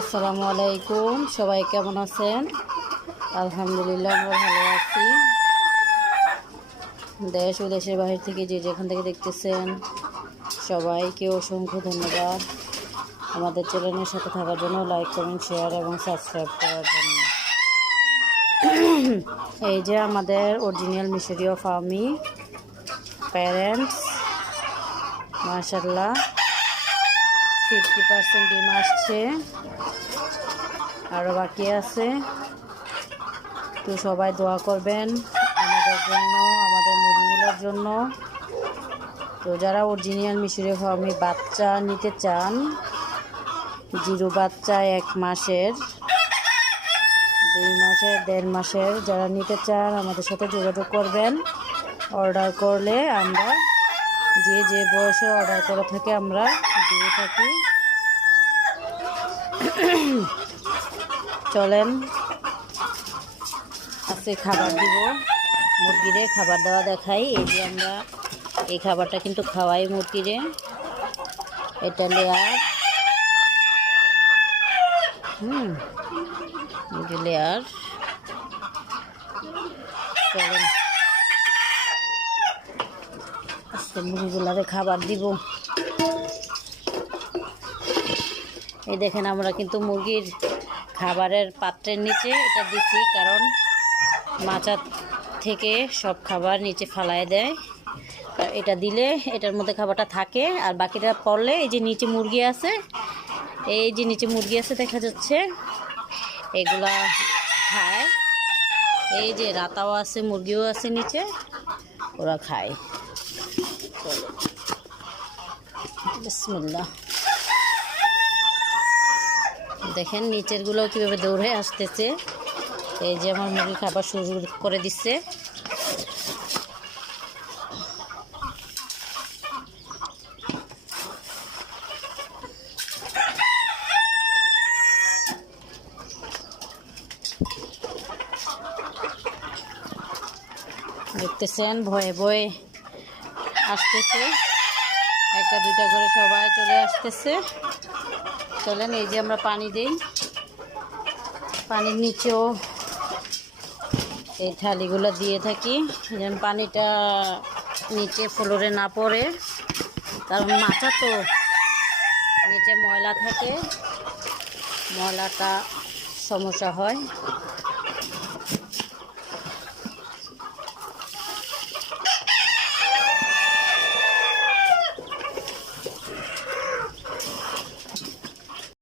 আসসালামু আলাইকুম, সবাই কেমন আছেন? আলহামদুলিল্লাহ আমরা ভালো আছি। দেশ ও দেশের বাহির থেকে যে যেখান থেকে দেখতেছেন সবাইকে অসংখ্য ধন্যবাদ আমাদের চ্যানেলের সাথে থাকার জন্য, লাইক কমেন্ট শেয়ার এবং সাবস্ক্রাইব করার জন্য। এই যে আমাদের অরিজিনাল মিশরীয় ফার্মি প্যারেন্টস, মাশাআল্লাহ 50% ডিম আসছে, আরও বাকি আছে। তো সবাই দোয়া করবেন আমাদের জন্য, আমাদের মুরগিগুলোর জন্য। তো যারা অরিজিনাল মিশরীয় ফার্মি বাচ্চা নিতে চান, জিরো বাচ্চা 1 মাসের, 2 মাসের, 1.5 মাসের, যারা নিতে চান আমাদের সাথে যোগাযোগ করবেন। অর্ডার করলে আমরা যে যে বয়সে অর্ডার করা থাকে আমরা দিয়ে থাকি। চলেন আজকে খাবার দিব, মুরগিরে খাবার দেওয়া দেখাই। এই যে আমরা এই খাবারটা কিন্তু খাওয়াই মুরগিরে। এটা লেয়ার, মুরগি লেয়ার। চলেন আজকে মুরগিগুলারে খাবার দিব। এই দেখেন আমরা কিন্তু মুরগির খাবারের পাত্রের নিচে এটা দিচ্ছি, কারণ মাচা থেকে সব খাবার নিচে ফালায় দেয়। এটা দিলে এটার মধ্যে খাবারটা থাকে, আর বাকিটা পড়লে এই যে নিচে মুরগি আছে, এই যে নিচে মুরগি আছে দেখা যাচ্ছে, এগুলা খায়। এই যে রাতাও আছে, মুরগিও আছে নিচে, ওরা খায়। বিসমিল্লাহ। দেখেন নিচেরগুলো কীভাবে দৌড়ে আসতেছে। এই যে আমার মুরগি খাবার শুরু করে দিচ্ছে। দেখতেছেন ভয়ে ভয়ে আসতেছে, একটা দুইটা করে সবাই চলে আসতেছে। চলেন এই যে আমরা পানি দিই, পানির নিচেও এই থালিগুলো দিয়ে থাকি যেন পানিটা নিচে ফ্লোরে না পড়ে, কারণ মাচা তো নিচে ময়লা থাকে, ময়লাটা সমস্যা হয়।